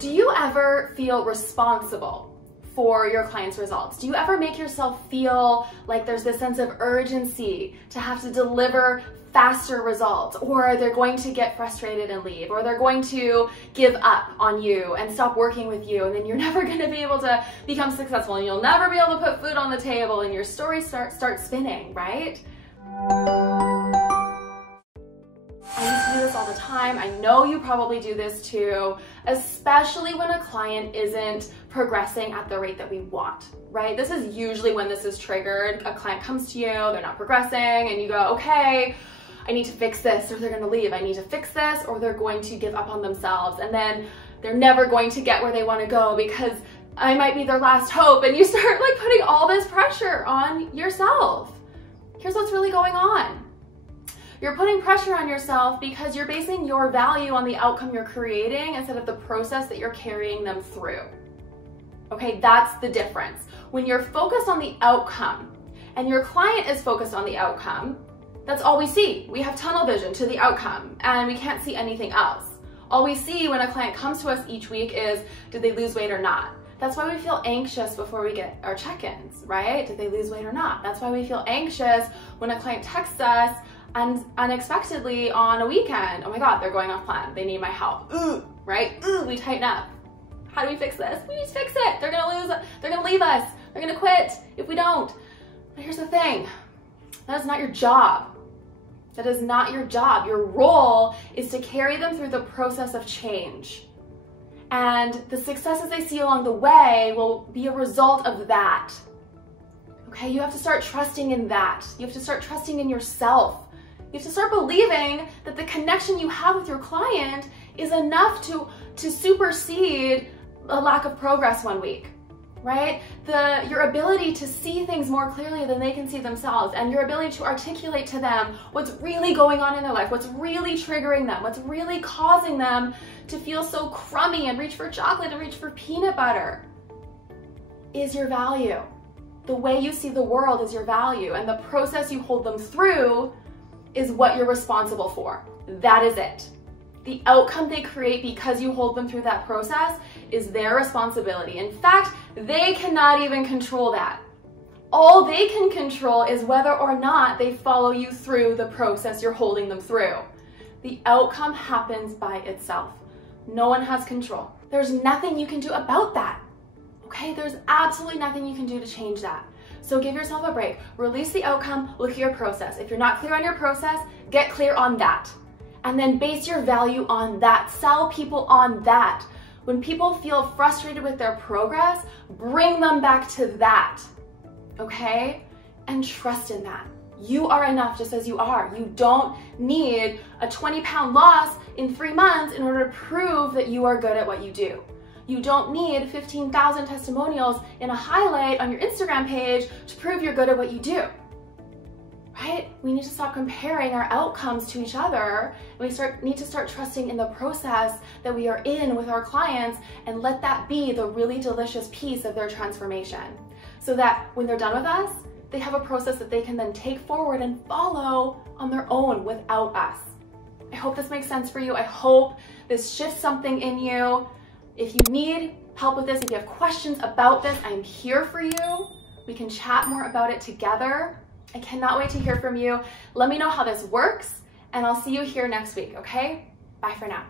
Do you ever feel responsible for your clients' results? Do you ever make yourself feel like there's this sense of urgency to have to deliver faster results, or they're going to get frustrated and leave, or they're going to give up on you and stop working with you, and then you're never going to be able to become successful, and you'll never be able to put food on the table, and your story starts spinning, right? I used to do this all the time. I know you probably do this too, especially when a client isn't progressing at the rate that we want, right? This is usually when this is triggered. A client comes to you, they're not progressing, and you go, okay, I need to fix this, or they're gonna leave. I need to fix this, or they're going to give up on themselves, and then they're never going to get where they wanna go because I might be their last hope, and you start like putting all this pressure on yourself. Here's what's really going on. You're putting pressure on yourself because you're basing your value on the outcome you're creating instead of the process that you're carrying them through. Okay, that's the difference. When you're focused on the outcome and your client is focused on the outcome, that's all we see. We have tunnel vision to the outcome and we can't see anything else. All we see when a client comes to us each week is, did they lose weight or not? That's why we feel anxious before we get our check-ins, right? Did they lose weight or not? That's why we feel anxious when a client texts us and unexpectedly on a weekend. Oh my God, they're going off plan. They need my help. Ooh, right? Ooh, we tighten up. How do we fix this? We need to fix it. They're gonna leave us. They're gonna quit if we don't. But here's the thing. That is not your job. That is not your job. Your role is to carry them through the process of change. And the successes they see along the way will be a result of that. Okay, you have to start trusting in that. You have to start trusting in yourself. You have to start believing that the connection you have with your client is enough to supersede a lack of progress one week, right? Your ability to see things more clearly than they can see themselves, and your ability to articulate to them what's really going on in their life, what's really triggering them, what's really causing them to feel so crummy and reach for chocolate and reach for peanut butter is your value. The way you see the world is your value, and the process you hold them through is what you're responsible for. That is it. The outcome they create because you hold them through that process is their responsibility. In fact, they cannot even control that. All they can control is whether or not they follow you through the process you're holding them through. The outcome happens by itself. No one has control. There's nothing you can do about that. Okay, there's absolutely nothing you can do to change that. So give yourself a break. Release the outcome, look at your process. If you're not clear on your process, get clear on that. And then base your value on that. Sell people on that. When people feel frustrated with their progress, bring them back to that, okay? And trust in that. You are enough just as you are. You don't need a 20-pound loss in 3 months in order to prove that you are good at what you do. You don't need 15,000 testimonials in a highlight on your Instagram page to prove you're good at what you do, right? We need to stop comparing our outcomes to each other, and we need to start trusting in the process that we are in with our clients, and let that be the really delicious piece of their transformation, so that when they're done with us, they have a process that they can then take forward and follow on their own without us. I hope this makes sense for you. I hope this shifts something in you. If you need help with this, if you have questions about this, I'm here for you. We can chat more about it together. I cannot wait to hear from you. Let me know how this works, and I'll see you here next week, okay? Bye for now.